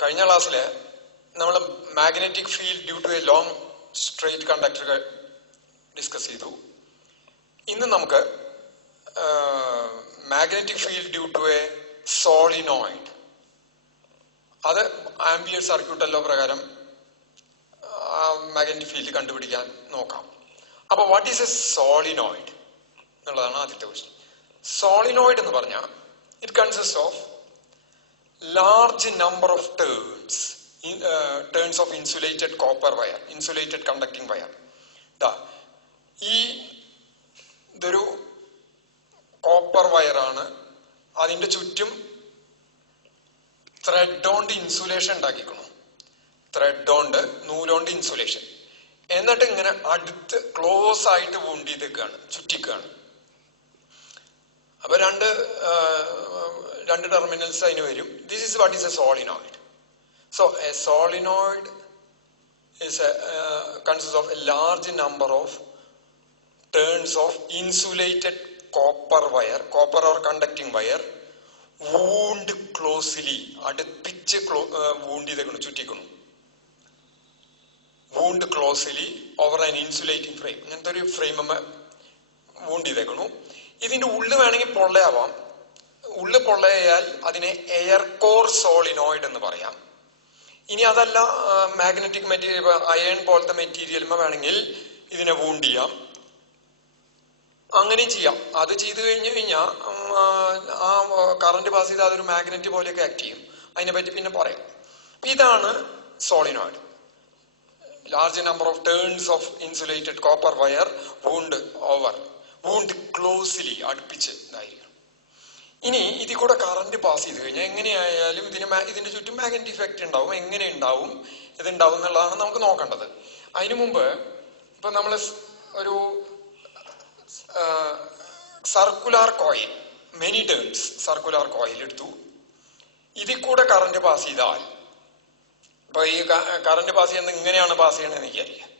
കഴിഞ്ഞ ക്ലാസ്സിൽ നമ്മൾ magnetic field due to a long straight conductor discuss ചെയ്തു. ഇന്ന് നമുക്ക് magnetic field due to a solenoid, അത് ആംപിയർ സർക്യൂട്ട് ലോ പ്രകാരം മാഗ്നറ്റിക് ഫീൽഡ് കണ്ടുപിടിക്കാൻ നോക്കാം. അപ്പൊ വാട്ട് ഈസ് എ സോളിനോയിഡ് എന്നുള്ളതാണ് ആദ്യത്തെ ക്വസ്റ്റ്യൻ. സോളിനോയിഡ് എന്ന് പറഞ്ഞാൽ it consist of large number of turns of insulated copper wire, insulated conducting wire. ഇതൊരു കോപ്പർ വയറാണ്, അതിന്റെ ചുറ്റും ത്രെഡ് കൊണ്ട് ഇൻസുലേഷൻ ഉണ്ടാക്കിക്കണം. ത്രെഡ് കൊണ്ട്, നൂലോണ്ട് ഇൻസുലേഷൻ, എന്നിട്ട് ഇങ്ങനെ അടുത്ത് ക്ലോസ് ആയിട്ട് വൂണ്ടിയിട്ടേക്കാണ്, ചുറ്റിക്കാണ്. അപ്പൊ രണ്ട് ടെർമിനൽസ് അതിന് വരും. This is what is A solenoid. So A solenoid is consists of a large number of turns of insulated copper wire, copper or conducting wire, wound closely, അടുപ്പിച്ച് wound ചെയ്തേക്കണം, ചുറ്റിക്കണം. wound closely over an insulating frame, അങ്ങനത്തെ ഒരു frame wound ചെയ്തേക്കണു. ഇതിന്റെ ഉള്ളിൽ വേണമെങ്കിൽ പൊള്ളയാവാം. ഉള്ളിൽ പൊള്ളയായാൽ അതിനെ air core solenoid എന്ന് പറയാം. ഇനി അതല്ല, മാഗ്നറ്റിക് മെറ്റീരിയൽ, അയൺ പോലത്തെ മെറ്റീരിയൽ വേണമെങ്കിൽ ഇതിനെ വൂണ്ട് ചെയ്യാം, അങ്ങനെ ചെയ്യാം. അത് ചെയ്തു കഴിഞ്ഞു കഴിഞ്ഞാൽ ആ കറണ്ട് പാസ് ചെയ്ത് അതൊരു മാഗ്നറ്റ് പോലെയൊക്കെ ആക്ട് ചെയ്യും. അതിനെ പറ്റി പിന്നെ പറയാം. ഇതാണ് solenoid. Large number of turns of insulated copper wire, wound closely, അടുപ്പിച്ച് ഇതായിരിക്കും. ഇനി ഇതിൽ കൂടെ കറണ്ട് പാസ് ചെയ്ത് കഴിഞ്ഞാൽ എങ്ങനെയായാലും ഇതിന്റെ ചുറ്റും മാഗ്നറ്റിക് ഇഫക്റ്റ് ഉണ്ടാവും. എങ്ങനെ ഉണ്ടാവും, ഇതുണ്ടാവും എന്നുള്ളതാണ് നമുക്ക് നോക്കേണ്ടത്. അതിനു മുമ്പ് ഇപ്പൊ നമ്മൾ ഒരു circular coil, many turns circular coil എടുത്തു. ഇതിൽ കൂടെ കറണ്ട് പാസ് ചെയ്താൽ, ഇപ്പൊ ഈ കറണ്ട് പാസ് ചെയ്യുന്നത് ഇങ്ങനെയാണ് പാസ് ചെയ്യണമെന്ന് എനിക്കറിയാം.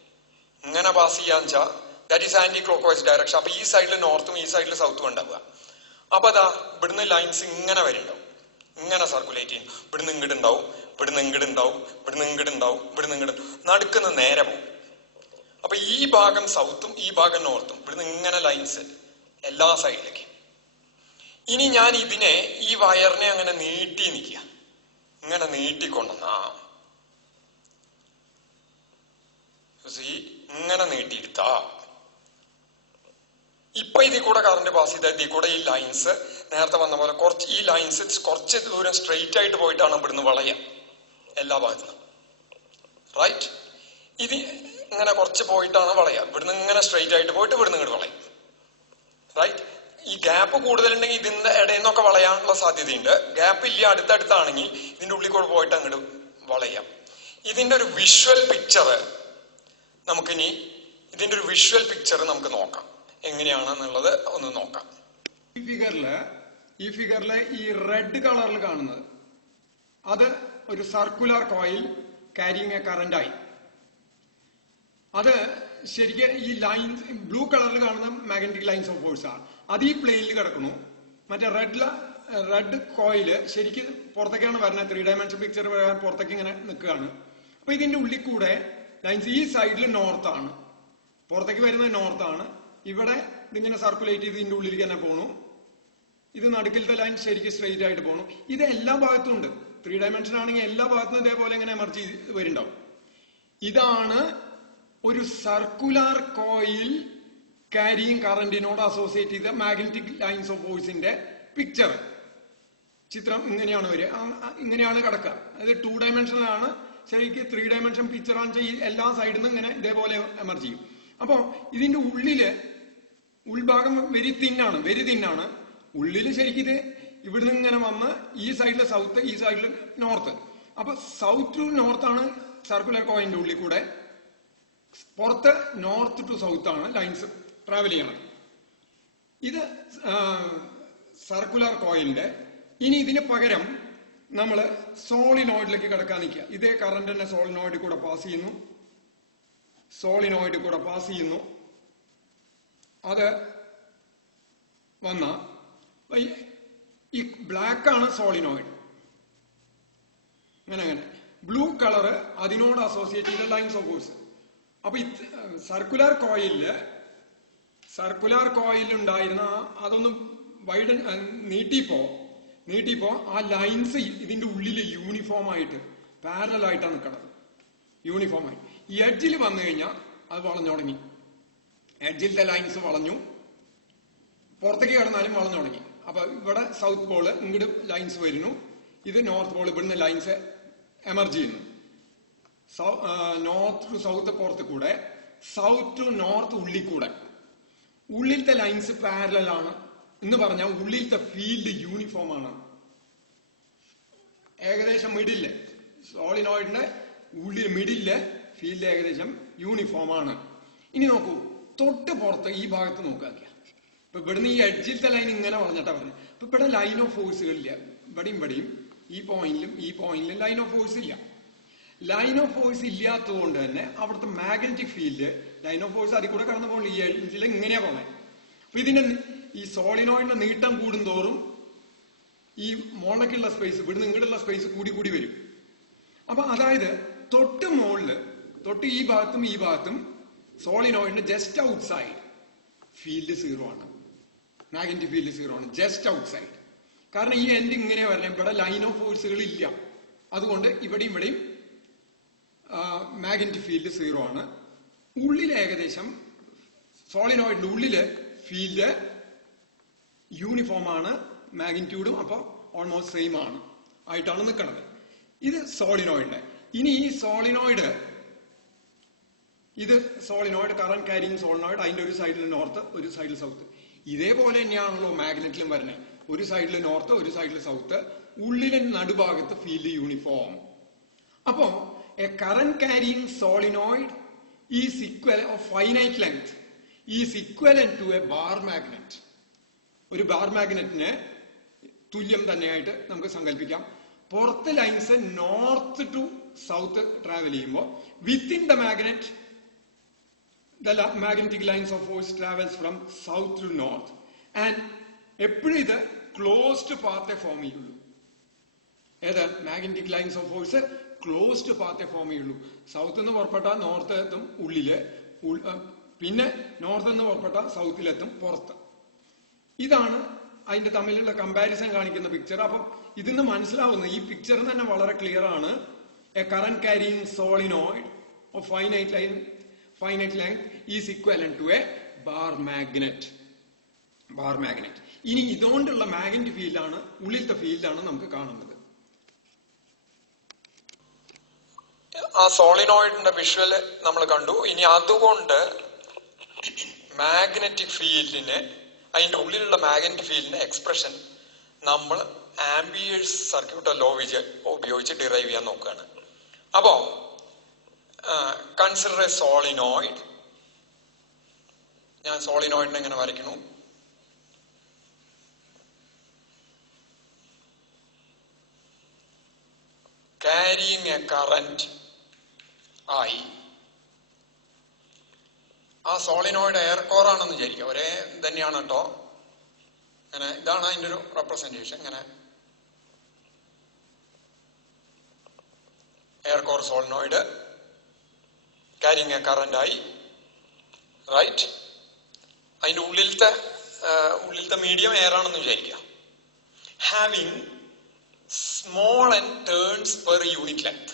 ഇങ്ങനെ പാസ് ചെയ്യാന്ന് വെച്ചാൽ that is anticlockwise direction. അപ്പൊ ഈ സൈഡിൽ നോർത്തും ഈ സൈഡിൽ സൗത്തും ഉണ്ടാവുക. അപ്പൊ അതാ ഇവിടുന്ന് ലൈൻസ് ഇങ്ങനെ വരുന്നുണ്ടാവും, ഇങ്ങനെ സർക്കുലേറ്റ് ചെയ്യും. ഇവിടുന്ന് ഇങ്ങോട്ട് ഉണ്ടാവും, ഇവിടുന്ന് ഇങ്ങോട്ട് ഉണ്ടാവും, ഇവിടുന്ന് ഇങ്ങോട്ട് ഉണ്ടാവും, ഇവിടുന്ന് ഇങ്ങോട്ട് നടുക്കുന്ന നേരെ പോകും. അപ്പൊ ഈ ഭാഗം സൗത്തും ഈ ഭാഗം നോർത്തും, ഇവിടുന്ന് ഇങ്ങനെ ലൈൻസ് എല്ലാ സൈഡിലേക്കും. ഇനി ഞാൻ ഇതിനെ, ഈ വയറിനെ അങ്ങനെ നീട്ടി നിൽക്കുക, ഇങ്ങനെ നീട്ടിക്കൊണ്ടെന്നാ ഇങ്ങനെ നീട്ടിയെടുത്താ ഇപ്പൊ ഇതിൽ കൂടെ കറണ്ട് പാസ് ചെയ്ത ഇതിൽ കൂടെ ഈ ലൈൻസ് നേരത്തെ വന്ന പോലെ കുറച്ച്, ഈ ലൈൻസ് കുറച്ച് ദൂരം സ്ട്രെയിറ്റ് ആയിട്ട് പോയിട്ടാണ് ഇവിടുന്ന് വളയുക എല്ലാ ഭാഗത്തും. റൈറ്റ്? ഇത് ഇങ്ങനെ കുറച്ച് പോയിട്ടാണ് വളയുക. ഇവിടുന്ന് ഇങ്ങനെ സ്ട്രെയിറ്റ് ആയിട്ട് പോയിട്ട് ഇവിടുന്ന് ഇങ്ങോട്ട് വളയും. റൈറ്റ്? ഈ ഗ്യാപ്പ് കൂടുതലുണ്ടെങ്കിൽ ഇതിന്റെ ഇടയിൽ നിന്നൊക്കെ വളയാനുള്ള സാധ്യതയുണ്ട്. ഗ്യാപ്പ് ഇല്ല, അടുത്തടുത്താണെങ്കിൽ ഇതിന്റെ ഉള്ളിൽ കൂടെ പോയിട്ട് അങ്ങോട്ട് വളയാം. ഇതിന്റെ ഒരു വിഷ്വൽ പിക്ചർ നമുക്കിനി, ഇതിന്റെ ഒരു വിഷ്വൽ പിക്ചർ നമുക്ക് നോക്കാം, എങ്ങനെയാണെന്നുള്ളത് ഒന്ന് നോക്കാം. ഈ ഫിഗറില് ഈ റെഡ് കളറിൽ കാണുന്നത് അത് ഒരു circular coil carrying A current ആയി. അത് ശരിക്കും ഈ ലൈൻസ്, ബ്ലൂ കളറിൽ കാണുന്ന മാഗ്നറ്റിക് ലൈൻസ് ഓഫ് ഫോഴ്സ് ആണ്. അത് ഈ പ്ലെയിനിൽ കിടക്കണു. മറ്റേ റെഡ് കോയില് ശരിക്കും പുറത്തേക്കാണ് വരുന്നത്. 3 ഡയമെൻഷൻ പിക്ചർ പുറത്തേക്ക് ഇങ്ങനെ നിൽക്കുകയാണ്. അപ്പൊ ഇതിന്റെ ഉള്ളിൽ കൂടെ ലൈൻസ്, ഈ സൈഡിൽ നോർത്താണ്, പുറത്തേക്ക് വരുന്നത് നോർത്താണ്. ഇവിടെ ഇതിങ്ങനെ സർക്കുലേറ്റ് ചെയ്ത് ഇതിന്റെ ഉള്ളിലേക്ക് തന്നെ പോണു. ഇത് നടുക്കിലത്തെ ലൈൻ ശരിക്കും സ്ട്രെയിറ്റ് ആയിട്ട് പോണു. ഇത് എല്ലാ ഭാഗത്തും ഉണ്ട്. 3 ഡയമെൻഷൻ ആണെങ്കിൽ എല്ലാ ഭാഗത്തും ഇതേപോലെ ഇങ്ങനെ എമർജ് വരുന്നുണ്ടാവും. ഇതാണ് ഒരു സർക്കുലാർ കോയിൽ ക്യാരിയിങ് കറന്റിനോട് അസോസിയേറ്റ് ചെയ്ത മാഗ്നറ്റിക് ലൈൻസ് ഓഫ് ഫോഴ്സിന്റെ പിക്ചർ. ചിത്രം ഇങ്ങനെയാണ് വരിക, ഇങ്ങനെയാണ് കിടക്കുക. അത് 2 ഡയമെൻഷനിലാണ്. ശരിക്കും 3 ഡയമെൻഷൻ പിക്ചർ ആണെന്ന് വെച്ചാൽ എല്ലാ സൈഡിൽ നിന്ന് ഇങ്ങനെ ഇതേപോലെ എമർജ് ചെയ്യും. അപ്പൊ ഇതിന്റെ ഉള്ളില് ഉൾഭാഗം വെരി തിന്നാണ്. ഉള്ളില് ശരിക്കും ഇത് ഇവിടുന്ന് ഇങ്ങനെ വന്ന് ഈ സൈഡില് സൗത്ത്, ഈ സൈഡില് നോർത്ത്. അപ്പൊ സൗത്ത് ടു നോർത്ത് ആണ് സർക്കുലർ കോയിന്റെ ഉള്ളിൽ കൂടെ. പുറത്ത് നോർത്ത് ടു സൗത്ത് ആണ് ലൈൻസ് ട്രാവൽ ചെയ്യണത്. ഇത് സർക്കുലർ കോയിലിന്റെ. ഇനി ഇതിന് പകരം നമ്മൾ സോളിനോയിഡിലേക്ക് കിടക്കാൻ നിൽക്കുക. ഇതേ കറന്റ് തന്നെ സോളിനോയിഡിൽ കൂടെ പാസ് ചെയ്യുന്നു. അത് വന്ന ഈ ബ്ലാക്ക് ആണ് സോളിനോയിഡ്. അങ്ങനെ ബ്ലൂ കളറ് അതിനോട് അസോസിയേറ്റ് ചെയ്ത ലൈൻസ് ഓഫ് ഫോഴ്സ്. അപ്പൊ സർക്കുലർ കോയിൽ ഉണ്ടായിരുന്ന അതൊന്ന് വൈഡ് നീട്ടിപ്പോ ആ ലൈൻസ് ഇതിന്റെ ഉള്ളിൽ യൂണിഫോം ആയിട്ട് പാരലൽ ആയിട്ടാണ് നിൽക്കുന്നത്. യൂണിഫോം ആയി ഈ എഡ്ജിൽ വന്നു കഴിഞ്ഞാൽ അത് വളഞ്ഞു തുടങ്ങി. എഡ്ജിലത്തെ ലൈൻസ് വളഞ്ഞു, പുറത്തേക്ക് കടന്നാലും വളഞ്ഞു തുടങ്ങി. അപ്പൊ ഇവിടെ സൗത്ത് പോള് ഇങ്ങോട്ട് ലൈൻസ് വരുന്നു, ഇത് നോർത്ത് പോൾ ഇവിടുന്ന് ലൈൻസ് എമർജ് ചെയ്യുന്നു. നോർത്ത് ടു സൗത്ത് പുറത്ത് കൂടെ, സൗത്ത് ടു നോർത്ത് ഉള്ളിൽ കൂടെ. ഉള്ളിലത്തെ ലൈൻസ് പാരലൽ ആണ് എന്ന് പറഞ്ഞാൽ ഉള്ളിലത്തെ ഫീൽഡ് യൂണിഫോം ആണ്. ഏകദേശം മിഡില് സോളിനോയിഡിന്റെ ഉള്ളിൽ മിഡില് ഫീൽഡ് ഏകദേശം യൂണിഫോം ആണ്. ഇനി നോക്കൂ, തൊട്ട് പുറത്ത് ഈ ഭാഗത്ത് നോക്കുക. ഇപ്പൊ ഇവിടുന്ന് ഈ എഡ്ജിലത്തെ ലൈൻ ഇങ്ങനെ വളഞ്ഞിട്ടാ പറഞ്ഞത്. ഇപ്പൊ ഇവിടെ ലൈൻ ഓഫ് ഫോഴ്സുകളില്ല. ഇവിടെയും ഈ പോയിന്റിലും ലൈൻ ഓഫ് ഫോഴ്സ് ഇല്ല. ലൈൻ ഓഫ് ഫോഴ്സ് ഇല്ലാത്തതുകൊണ്ട് തന്നെ അവിടുത്തെ magnetic field line of force അതിൽ കൂടെ കടന്നു പോകണില്ല. ഈ എഡ്ജിൽ ഇങ്ങനെയാ പോണേ. അപ്പൊ ഇതിന്റെ ഈ സോളിനോയിഡിന്റെ നീട്ടം കൂടുന്തോറും ഈ മോളക്കുള്ള സ്പേസ്, ഇവിടുന്ന് ഇങ്ങോട്ടുള്ള സ്പേസ് കൂടി വരും. അപ്പൊ അതായത് തൊട്ട് മുകളില്, തൊട്ട് ഈ ഭാഗത്തും സോളിനോയിഡിന് ജസ്റ്റ് ഔട്ട് സൈഡ് ഫീൽഡ് 0 ആണ്. മാഗ്നറ്റിക് ഫീൽഡ് 0 ആണ്, ജസ്റ്റ് ഔട്ട് സൈഡ്. കാരണം ഈ എൻഡ് ഇങ്ങനെ വരണം. ഇവിടെ ലൈൻ ഓഫ് ഫോഴ്സുകൾ ഇല്ല, അതുകൊണ്ട് ഇവിടെയും മാഗ്നറ്റിക് ഫീൽഡ് 0 ആണ്. ഉള്ളിൽ ഏകദേശം സോളിനോയിഡിന്റെ ഉള്ളില് ഫീൽഡ് യൂണിഫോം ആണ്, മാഗ്നിറ്റ്യൂഡും അപ്പൊ ഓൾമോസ്റ്റ് സെയിം ആയിട്ടാണ് നിൽക്കുന്നത്. ഇത് സോളിനോയിഡിന്റെ. ഇനി ഈ സോളിനോയിഡ്, ഇത് സോളിനോയിഡ്, കറന്റ് ക്യാരിങ് സോളിനോയിഡ്, അതിന്റെ ഒരു സൈഡിൽ നോർത്ത് ഒരു സൈഡിൽ സൗത്ത്. ഇതേപോലെ തന്നെയാണല്ലോ മാഗ്നറ്റിലും വരുന്നത്. ഒരു സൈഡിൽ നോർത്ത് ഒരു സൈഡിൽ സൗത്ത്, ഉള്ളിലെ നടുഭാഗത്ത് ഫീൽഡ് യൂണിഫോം. അപ്പോ a current carrying solenoid is equal of finite length is equivalent to a bar magnet. ഒരു ബാർ മാഗ്നറ്റിന് തുല്യം തന്നെയായിട്ട് നമുക്ക് സങ്കല്പിക്കാം. പുറത്ത് lines north to south travel ചെയ്യുമ്പോൾ within the magnet the magnetic lines of force travels from south to north, and എപ്പോഴും ഇത് ക്ലോസ്ഡ് പാത്തേ ഫോം ചെയ്യുള്ളൂ. ഏത് magnetic lines of force closed പാത്തേ ഫോം ചെയ്യുള്ളൂ. സൗത്ത് നിന്ന് പുറപ്പെട്ട നോർത്ത് എത്തും ഉള്ളില്, പിന്നെ നോർത്ത് നിന്ന് പുറപ്പെട്ട സൗത്തിലെത്തും പുറത്ത്. ഇതാണ് അതിന്റെ തമ്മിലുള്ള കമ്പാരിസൺ കാണിക്കുന്ന പിക്ചർ. അപ്പം ഇതിന്ന് മനസ്സിലാവുന്നത്, ഈ പിക്ചർ തന്നെ വളരെ ക്ലിയർ ആണ്. A current carrying solenoid of finite length is equivalent to a bar magnet. ഇനി ഇതുകൊണ്ടുള്ള മാഗ്നറ്റിക് ഫീൽഡാണ്, ഉള്ളിലത്തെ ഫീൽഡാണ് നമുക്ക് കാണുന്നത്. ആ സോളിനോയിഡിന്റെ വിഷ്വൽ നമ്മൾ കണ്ടു. ഇനി അതുകൊണ്ട് മാഗ്നറ്റിക് ഫീൽഡിന്, അതിന്റെ ഉള്ളിലുള്ള മാഗ്നറ്റിക് ഫീൽഡിന്റെ എക്സ്പ്രഷൻ നമ്മൾ ആംബിയേഴ്സ് സർക്യൂട്ട് ലോ ഉപയോഗിച്ച് ഡിറൈവ് ചെയ്യാൻ നോക്കുകയാണ്. അപ്പോ കൺസിഡർ എ സോളിനോയിഡ്. ഞാൻ സോളിനോയിഡിനെ എങ്ങനെ വരയ്ക്കുന്നു? carrying a current I. ആ സോളിനോയിഡ് എയർ കോർ ആണെന്ന് വിചാരിക്കുക. ഒരേ തന്നെയാണ് കേട്ടോ. അങ്ങനെ ഇതാണ് അതിന്റെ ഒരു റെപ്രസെന്റേഷൻ. ഇങ്ങനെ air core solenoid carrying a current I, right? അതിന്റെ ഉള്ളിലത്തെ മീഡിയം എയർ ആണെന്ന് വിചാരിക്കുക. Having small and turns per unit length.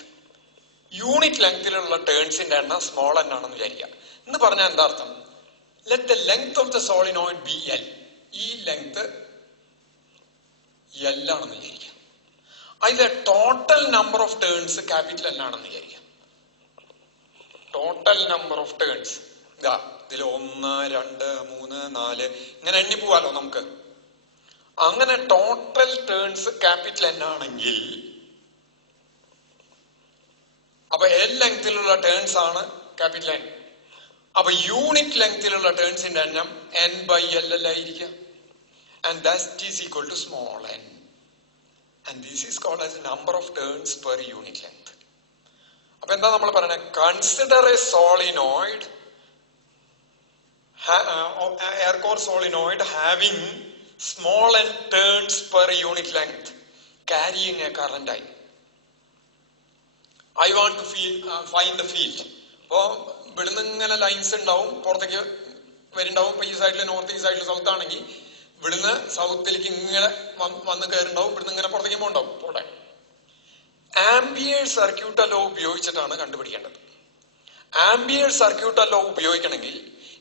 Unit ലെങ്തിലുള്ള ടേൺസിന്റെ എണ്ണം സ്മോൾ എൻ ആണെന്ന് വിചാരിക്കുക. എന്ന് പറഞ്ഞാൽ എന്താ അർത്ഥം? Let the length of the solenoid be L. ഈ ലെങ്ത് എൽ ആണെന്ന് വിചാരിക്കുക. അതിലെ total number of turns capital N ആണെന്ന് വിചാരിക്കുക. ടോട്ടൽ നമ്പർ ഓഫ് ടേൺസ് ഇതാ, ഇതിൽ 1, 2, 3, 4 ഇങ്ങനെ എണ്ണി പോവാലോ നമുക്ക്. അങ്ങനെ ടോട്ടൽ ടേൺസ് ക്യാപിറ്റൽ എൻ ആണെങ്കിൽ, അപ്പൊ എൽ ലെങ്തിലുള്ള ടേൺസ് ആണ് ക്യാപിറ്റൽ എൻ. അപ്പൊ യൂണിറ്റ് ലെങ്തിലുള്ള ടേൺസിന്റെ എണ്ണം n/l ആയിരിക്കാം. And that is equal to small n. And this is called as number of turns per unit length. അപ്പൊ എന്താ നമ്മൾ പറയുന്നത്? Consider a solenoid, air core solenoid having small n turns per unit length, carrying a current I. I want to find the field. അപ്പോ ഇവിടുന്ന് ഇങ്ങനെ lines ഉണ്ടാവും, പുറത്തേക്ക് വരുന്നുണ്ടാവും. ഇപ്പൊ ഈ സൈഡിൽ നോർത്ത്, ഈ സൈഡിൽ സൗത്ത് ആണെങ്കിൽ ഇവിടുന്ന് സൗത്തിലേക്ക് ഇങ്ങനെ വന്ന് കയറുണ്ടാവും, ഇവിടുന്ന് ഇങ്ങനെ പുറത്തേക്ക് പോകണ്ടാവും. പോട്ടെ, ആംബിയർ സർക്യൂട്ടൽ ലോ ഉപയോഗിച്ചിട്ടാണ് കണ്ടുപിടിക്കേണ്ടത്. ആംബിയർ സർക്യൂട്ടൽ ലോ ഉപയോഗിക്കണമെങ്കിൽ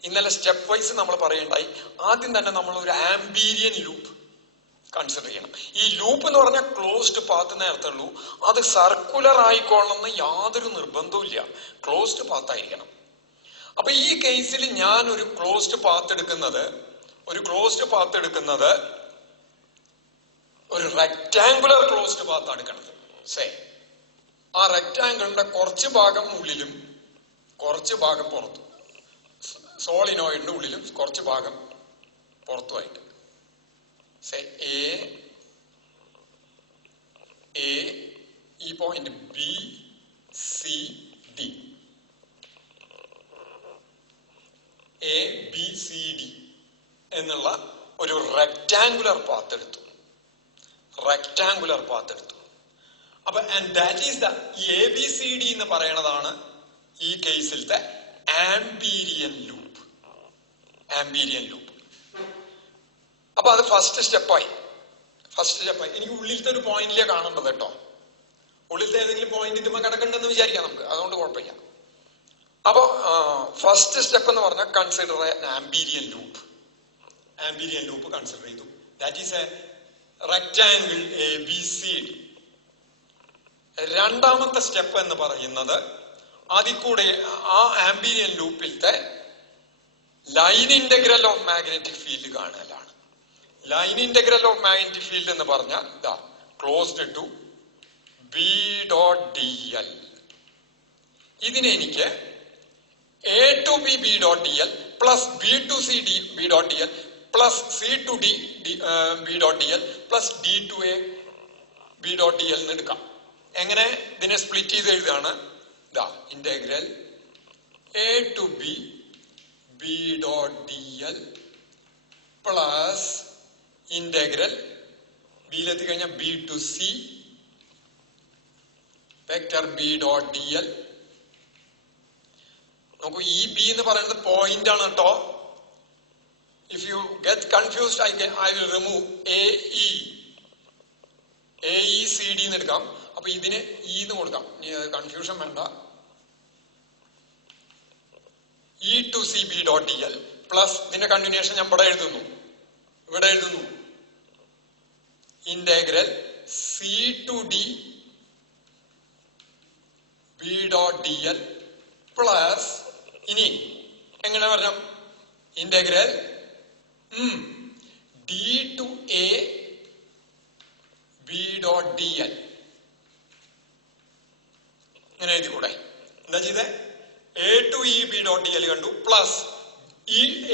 ഇന്നലെ സ്റ്റെപ്പ് വൈസ് നമ്മൾ പറയണ്ടായി. ആദ്യം തന്നെ നമ്മൾ ഒരു ആംബീരിയൻ ലൂപ്പ് കൺസിഡർ ചെയ്യണം. ഈ ലൂപ്പ് എന്ന് പറഞ്ഞാൽ ക്ലോസ്ഡ് പാത്ത് നേരത്തെ ഉള്ളൂ. അത് സർക്കുലർ ആയിക്കോളണമെന്ന് യാതൊരു നിർബന്ധവും ഇല്ല, ക്ലോസ്ഡ് പാത്ത് ആയിരിക്കണം. അപ്പൊ ഈ കേസിൽ ഞാൻ ഒരു ക്ലോസ്ഡ് പാത്ത് എടുക്കുന്നത് ഒരു റെക്ടാങ്കുലർ ക്ലോസ്ഡ് പാത്ത് എടുക്കണത്. ആ റെക്ടാങ്കിളിന്റെ കുറച്ച് ഭാഗം ഉള്ളിലും കുറച്ച് ഭാഗം പുറത്തും, സോളിനോയിഡിന്റെ ഉള്ളിലും കുറച്ച് ഭാഗം പുറത്തുമായിട്ട്. എ ഈ point B C D, ABCD എന്നുള്ള ഒരു റെക്ടാങ്കുലർ പാത്ത് എടുത്തു. അപ്പൊ ദാറ്റ് ഈസ് ദ ABCD എന്ന് പറയുന്നതാണ് ഈ കേസിലത്തെ ആംബീരിയൻ ലൂപ്പ്. അപ്പൊ അത് ഫസ്റ്റ് സ്റ്റെപ്പായി. എനിക്ക് ഉള്ളിലത്തെ ഒരു പോയിന്റിലേ കാണേണ്ടത് കേട്ടോ. ഉള്ളിലത്തെ ഏതെങ്കിലും പോയിന്റ് ഇതുമ്മ കിടക്കണ്ടെന്ന് വിചാരിക്കാം നമുക്ക്, അതുകൊണ്ട് കുഴപ്പമില്ല. അപ്പൊ ഫസ്റ്റ് സ്റ്റെപ്പ് എന്ന് പറഞ്ഞാൽ കൺസിഡർ ആംബീരിയൻ ലൂപ്പ് കൺസിഡർ ചെയ്തു. That is a rectangle ABCD. രണ്ടാമത്തെ സ്റ്റെപ്പ് എന്ന് പറയുന്നത് അതിൽ കൂടെ ആ ആംബീരിയൻ ലൂപ്പിലത്തെ line integral of magnetic field കാണലാണ്. Line integral of magnetic field എന്ന് പറഞ്ഞാൽ ക്ലോസ്ഡ് ടു B.dl. ഇതിനെ എനിക്ക് A to B B.dl plus B to C B.dl plus C to D B.dl plus D to A B.dl എന്ന് എടുക്കാം. എങ്ങനെ ഇതിനെ split ചെയ്ത് എഴുതാണ്? Integral A to B B.dl plus integral ബിയിലെത്തി കഴിഞ്ഞാൽ B to C vector B.dl. നോക്കൂ, ഈ ബി എന്ന് പറയുന്നത് പോയിന്റ് ആണ് കേട്ടോ. If you get confused I will remove AECD എന്ന് എടുക്കാം. അപ്പൊ ഇതിന് E എന്ന് കൊടുക്കാം, കൺഫ്യൂഷൻ വേണ്ട. E to C B.dl plus ഇതിന്റെ കണ്ടിന്യൂഷൻ ഞാൻ ഇവിടെ എഴുതുന്നു integral C to D B.dl plus ഇനി എങ്ങനെ പറയാം? Integral D to A B.dl ഇങ്ങനെ എഴുതിക്കൂടെ? എന്താ ചെയ്തേ? A to E B.dl കണ്ടു, plus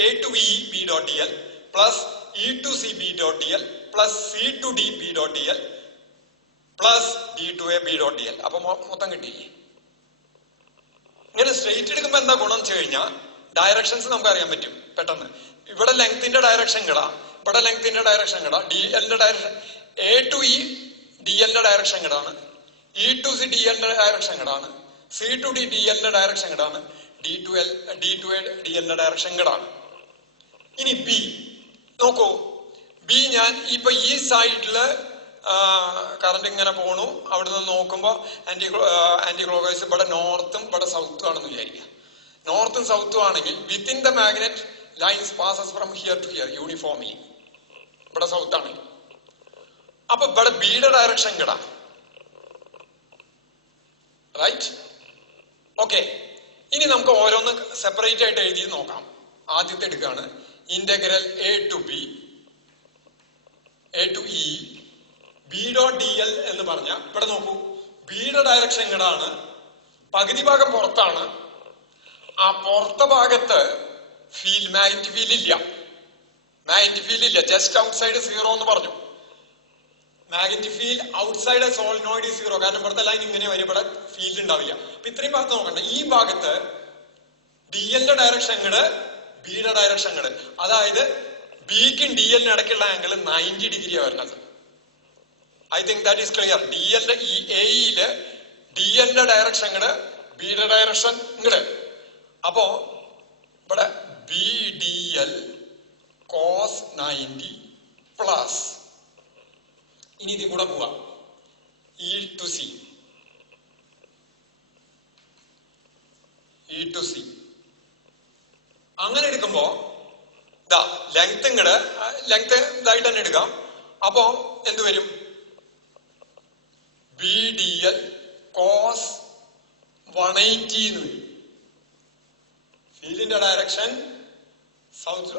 A to E B.dl plus E to C B.dl plus C to D B.dl plus D to A B.dl. അപ്പൊ മൊത്തം കിട്ടിയില്ലേ? ഇങ്ങനെ സ്ട്രെയിറ്റ് എടുക്കുമ്പോ എന്താ ഗുണം വെച്ച് കഴിഞ്ഞാൽ ഡയറക്ഷൻസ് നമുക്ക് അറിയാൻ പറ്റും പെട്ടെന്ന്. ഇവിടെ ലെങ്ത്തിന്റെ ഡയറക്ഷൻ കിടാ, ഇവിടെ ലെങ്ത്തിന്റെ ഡയറക്ഷൻ കിടാ, DL direction A to E DL direction കിടാണ്, E to C DL direction കിടാണ്, C to D DL direction കിടാണ്, D to A DL direction കിടാണ്. ഇനി B നോക്കൂ, B ഞാൻ ഇപ്പൊ ഈ സൈഡില് കറണ്ട് ഇങ്ങനെ പോണു, അവിടെ നിന്ന് നോക്കുമ്പോ ആന്റി ക്ലോക്ക് വൈസ് ഇവിടെ നോർത്തും ഇവിടെ സൗത്തും ആണെന്ന് വിചാരിക്കുക. നോർത്തും സൗത്തും ആണെങ്കിൽ within the magnet lines passes from here to here uniformly. ഇവിടെ സൗത്ത് ആണെങ്കിൽ അപ്പൊ ഇവിടെ ബിയുടെ ഡയറക്ഷൻ കിടാം. റൈറ്റ്? ഓക്കെ, ഇനി നമുക്ക് ഓരോന്ന് സെപ്പറേറ്റ് ആയിട്ട് എഴുതി നോക്കാം. ആദ്യത്തെ എടുക്കുകയാണ് integral A to B A to E B.dl എന്ന് പറഞ്ഞ ഇവിടെ നോക്കൂ, ബിയുടെ ഡയറക്ഷൻ ഇങ്ങടാണ്, പകുതി ഭാഗം പുറത്താണ്. ആ പുറത്ത ഭാഗത്ത് മാഗ്നറ്റിക് ഫീൽഡ് ഇല്ല, ജസ്റ്റ് ഔട്ട്സൈഡ് 0 എന്ന് പറഞ്ഞു. മാഗ്നറ്റിക് ഫീൽഡ് ഔട്ട്സൈഡ് സോളിനോയിഡ് 0, കാരണം ഇവിടുത്തെ ലൈൻ ഇങ്ങനെ വരും, ഇവിടെ ഫീൽഡ് ഉണ്ടാവില്ല. അപ്പൊ ഇത്രയും ഭാഗത്ത് നോക്കണ്ട. ഈ ഭാഗത്ത് DL ഡയറക്ഷൻ ഇങ്ങട്, ബിയുടെ ഡയറക്ഷൻ ഇങ്ങട്, അതായത് ബിക്കും DL ഇടയ്ക്കുള്ള ആംഗിൾ 90 ഡിഗ്രിയാണ് വരുന്നത്. I think that is clear. DL എല്ലിന്റെ ഡയറക്ഷൻ ഇങ്ങട്, ബിയുടെ ഡയറക്ഷൻ ഇങ്ങട്. അപ്പോ ഇവിടെ B D L cos 90 plus, ഇനി ഇതിൽ കൂടെ പോവാം, E to C, E to C. അങ്ങനെ എടുക്കുമ്പോ ഇതാ ലെങ്ത് ഇങ്ങട്, ലെങ്ത് ഇതായിട്ട് തന്നെ എടുക്കാം. അപ്പോ എന്ത് വരും? ബി ഡി എൽ കോസ് 180 എന്ന് വരും. ഫീൽഡിന്റെ ഡയറക്ഷൻ സൗത്ത്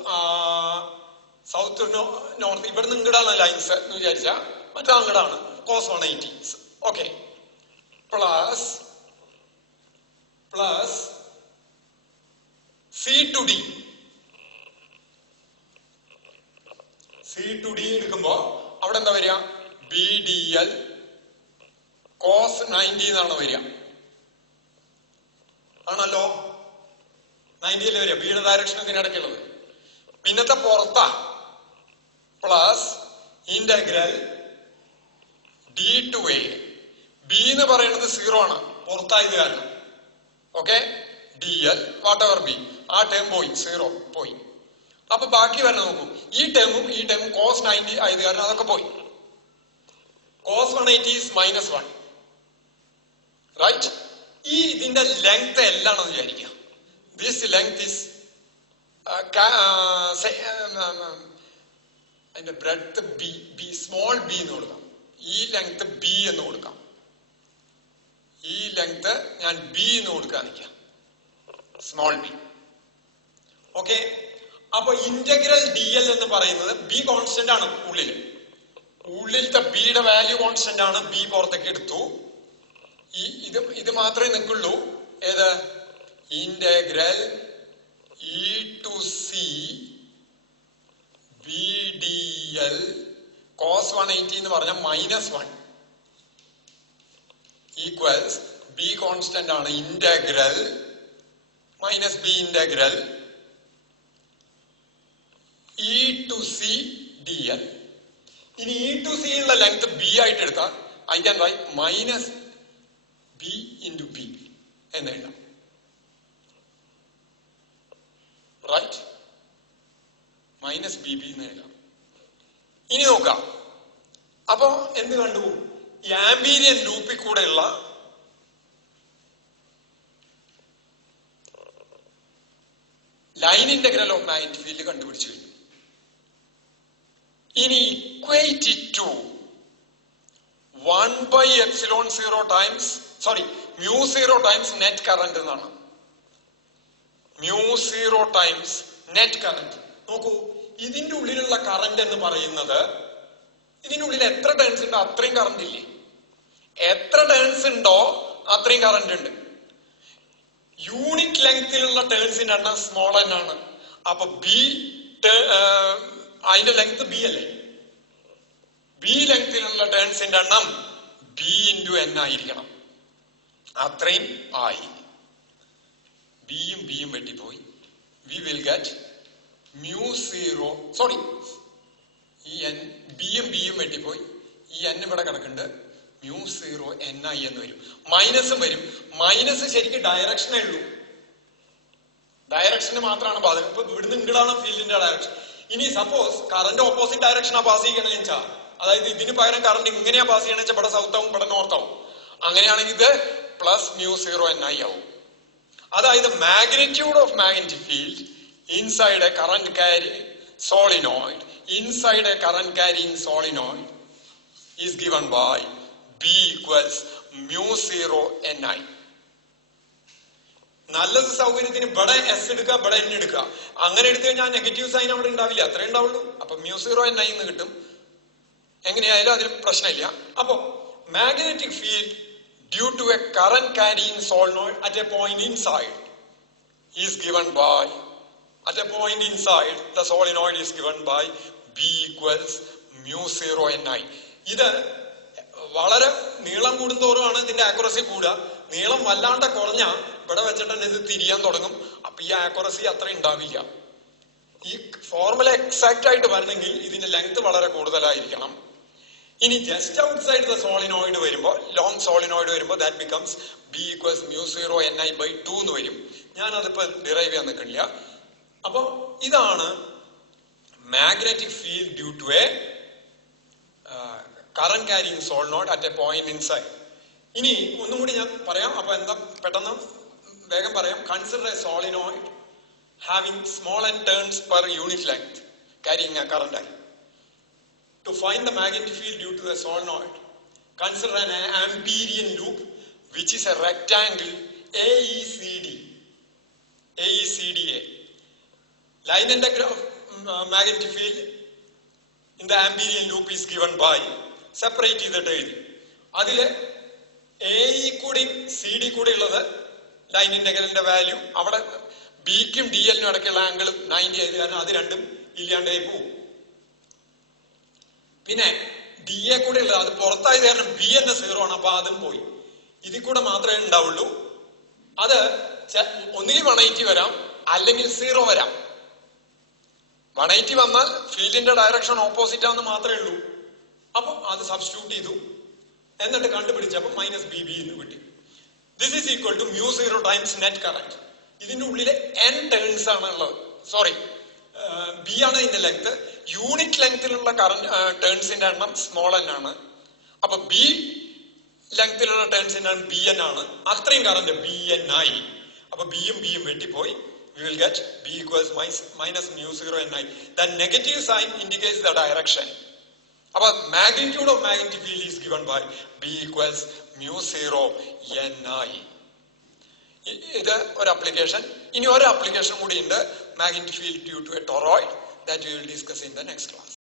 നോർത്ത്. ഇവിടുന്ന് ഇങ്ങടാണ് ലൈൻസ് എന്ന് വിചാരിച്ച, മറ്റേ അങ്ങടാണ് cos 180. Okay, plus plus C to D. C to D എടുക്കുമ്പോ അവിടെ എന്താ വരിക? ബി ഡി എൽ കോസ് 90 എന്നാണ് വരിക. ആണല്ലോ, 90 അല്ലേ വരിക, ബിയുടെ ഡയറക്ഷൻ ഇതിനിടയ്ക്കുള്ളത്. പിന്നത്തെ പുറത്താ plus integral D to A. B എന്ന് പറയുന്നത് 0 ആണ്, പുറത്തായത് കാരണം. Okay, D L what ever B, ആ ടേം പോയി, 0 പോയി. അപ്പൊ ബാക്കി വരണം നോക്കൂ, ഈ ടേമും ഈ ടേമും കോസ് 90 ആയത് കാരണം അതൊക്കെ പോയി. Cos 180 is -1, right? ഈ ഇതിന്റെ ലെങ്ത് എല്ലാണെന്ന് വിചാരിക്കുക. ദിസ് ലെങ്ത് ഇസ് അതിന്റെ breadth B, B small B എന്ന് കൊടുക്കാം. ഈ ലെങ്ത് ബി എന്ന് കൊടുക്കാം. ഈ ലെങ്ത് ഞാൻ ബി എന്ന് കൊടുക്കാൻ നിൽക്കാം, സ്മോൾ ബി. ഓക്കെ, അപ്പൊ ഇന്റഗ്രൽ ഡി എൽ എന്ന് പറയുന്നത് ബി കോൺസ്റ്റന്റ് ആണ്. ഉള്ളിലത്തെ ബിയുടെ വാല്യൂ കോൺസ്റ്റന്റ് ആണ്. ബി പുറത്തേക്ക് എടുത്തു. ഇത് മാത്രമേ നിൽക്കുള്ളൂ. ഏത്? Integral E to C B D L cos 180 എന്ന് പറഞ്ഞ -1 ഈക്വൽസ് ബി കോൺസ്റ്റന്റ് ആണ്. Integral minus B integral E to C D L. ഇനി ഇ ടു സി ഉള്ള ലെങ്ത് ബി ആയിട്ട് എടുത്താൽ I can write minus B into B എന്ന് എഴുതാം. Right, minus B B എന്ന് എഴുതാം. ഇനി നോക്കാം. അപ്പൊ എന്ത് കണ്ടു? ഈ ആംബീരിയൻ ലൂപ്പിൽ കൂടെയുള്ള line integral of magnetic field കണ്ടുപിടിച്ചു കഴിഞ്ഞു. ഇനി equate it to 1/epsilon 0 times μ0 times net current എന്നാണ്. μ0 ടൈംസ് നെറ്റ് കറന്റ്. നോക്കൂ, ഇതിന്റെ ഉള്ളിലുള്ള കറന്റ് എന്ന് പറയുന്നത്, ഇതിന്റെ ഉള്ളിൽ എത്ര ടേൺസ് ഉണ്ടോ അത്രയും കറന്റ് ഇല്ലേ? എത്ര ടേൺസ് ഉണ്ടോ അത്രയും കറന്റ് ഉണ്ട്. യൂണിറ്റ് ലെങ്തിലുള്ള ടേൺസിന്റെ എണ്ണം സ്മോൾ എൻ ആണ്. അപ്പൊ ബി അതിന്റെ ലെങ്ത് ബി അല്ലേ? ബി ലെങ്തിലുള്ള ടേൺസിന്റെ എണ്ണം ബി ഇൻറ്റു എൻ ആയിരിക്കണം. അത്രയും ആയി. ബിയും ബിയും വെട്ടിപ്പോയി. വി വിൽ ഗെറ്റ് μ0 ഈ എൻ, ബിയും ബിയും വെട്ടിപ്പോയി. ഈ എൻ ഇവിടെ കിടക്കുന്നുണ്ട്. μ0 ni എന്ന് വരും. മൈനസും വരും. മൈനസ് ശരിക്കും ഡയറക്ഷനേ ഉള്ളൂ, ഡയറക്ഷന് മാത്രമാണ് ബാധകം. ഇപ്പൊ ഇവിടുന്ന് ഇങ്ങടാണ് ഫീൽഡിന്റെ ഡയറക്ഷൻ. ഇനി സപ്പോസ് കറന്റ് ഓപ്പോസിറ്റ് ഡയറക്ഷനാ പാസ് ചെയ്യണമെന്ന് വെച്ചാൽ, അതായത് ഇതിന് പകരം കറന്റ് ഇങ്ങനെയാ പാസ് ചെയ്യണമെന്ന് വെച്ചാൽ ഇവിടെ സൗത്ത് ആവും, ഇവിടെ നോർത്ത് ആവും. അങ്ങനെയാണെങ്കിൽ ഇത് പ്ലസ് μ0 ni ആവും. അതായത് magnitude of magnetic field inside A current carrying solenoid, inside a current carrying solenoid is given by B equals μ0 ni. നല്ലത് സൗകര്യത്തിന് ഇവിടെ എസ് എടുക്കുക, ഇവിടെ എൻ എടുക്കുക. അങ്ങനെ എടുത്തു കഴിഞ്ഞാൽ നെഗറ്റീവ് സൈൻ അവിടെ ഉണ്ടാവില്ല, അത്രേ ഉണ്ടാവുള്ളൂ. അപ്പൊ μ0 ni എന്ന് കിട്ടും. എങ്ങനെയായാലും അതിൽ പ്രശ്നമില്ല. അപ്പൊ magnetic field due to a current carrying solenoid at a point inside is given by, at a point inside the solenoid is given by B equals μ0 ni. ഇത് വളരെ നീളം കൂടുന്തോറുമാണ് ഇതിന്റെ ആക്യുറസി കൂടുക. നീളം വല്ലാണ്ട് കുറഞ്ഞ ഇവിടെ വെച്ചിട്ട് തന്നെ ഇത് തിരിയാൻ തുടങ്ങും. അപ്പൊ ഈ ആക്യുറസി അത്ര ഉണ്ടാവില്ല. ഈ ഫോർമുല എക്സാക്റ്റ് ആയിട്ട് വരണമെങ്കിൽ ഇതിന്റെ ലെങ്ത് വളരെ കൂടുതലായിരിക്കണം. ഇനി ജസ്റ്റ് ഔട്ട്സൈഡ് ദ സോളിനോയിഡ് വരുമ്പോൾ, ലോങ് സോളിനോയിഡ് വരുമ്പോൾ ദാറ്റ് ബിക്കംസ് ബി ഈക്വൽസ് μ0 എന്ന് വരും. ഞാനതിപ്പോ ഡിറൈവ് ചെയ്യാൻ നിൽക്കണില്ല. അപ്പൊ ഇതാണ് magnetic field due to a current carrying solenoid at a point inside. ഇനി ഒന്നും കൂടി ഞാൻ പറയാം. അപ്പൊ എന്താ പെട്ടെന്ന് വേഗം പറയാം. Consider a solenoid having small n turns per unit length carrying a current I. To find the magnetic field due to the solenoid, consider an Amperian loop which is a rectangle AECDA. Line integral of magnetic field in the Amperian loop is given by, separate ചെയ്തിട്ട് എഴുതി. അതില് AE കൂടി CD കൂടി ഉള്ളത് line ഇന്റഗ്രലിന്റെ value, അവിടെ ബിക്കും D എല്ലിനും ഇടയ്ക്കുള്ള angle 90 ആയത് കാരണം അത് രണ്ടും ഇല്ലാണ്ടായി പോവും. പിന്നെ ഡി എ കൂടെ ഉള്ളത് അത് പുറത്തായത് കാരണം ബി എന്ന 0 ആണ്, അപ്പൊ അതും പോയി. ഇതിൽ കൂടെ മാത്രമേ ഉണ്ടാവുള്ളൂ. അത് ഒന്നുകിൽ 180 വരാം, അല്ലെങ്കിൽ 0 വരാം. 180 വന്നാൽ ഫീൽഡിന്റെ ഡയറക്ഷൻ ഓപ്പോസിറ്റ് ആണെന്ന് മാത്രമേ ഉള്ളൂ. അപ്പൊ അത് സബ്സ്റ്റിറ്റ്യൂട്ട് ചെയ്തു, എന്നിട്ട് കണ്ടുപിടിച്ചപ്പോ -BB എന്ന് കിട്ടി. This is equal to μ0 times net current. ഇതിന്റെ ഉള്ളില് n ടേൺസ് ആണ് ഉള്ളത്. സോറി, ബി ആണ് ഇതിന്റെ ലെങ്ത്. യൂണിറ്റ് ലെങ്തിലുള്ള കറന്റ് ടേൺസിന്റെ എണ്ണം സ്മോൾ n ആണ്. അപ്പൊ ബി ലെങ്തിലുള്ള ടേൺസിന്റെ എണ്ണം BN ആണ്. അത്രയും കറന്റ് BN ആയി. അപ്പൊ ബിയും വെട്ടിപ്പോയി. We will get B equals minus μ0 The negative sign indicates the direction. അപ്പൊ magnitude of magnetic field is given by B equals μ0 ഇത് ഒരു അപ്ലിക്കേഷൻ. ഇനി ഒരു അപ്ലിക്കേഷൻ കൂടി ഉണ്ട്, magnetic field due to a toroid. That we will discuss in the next class.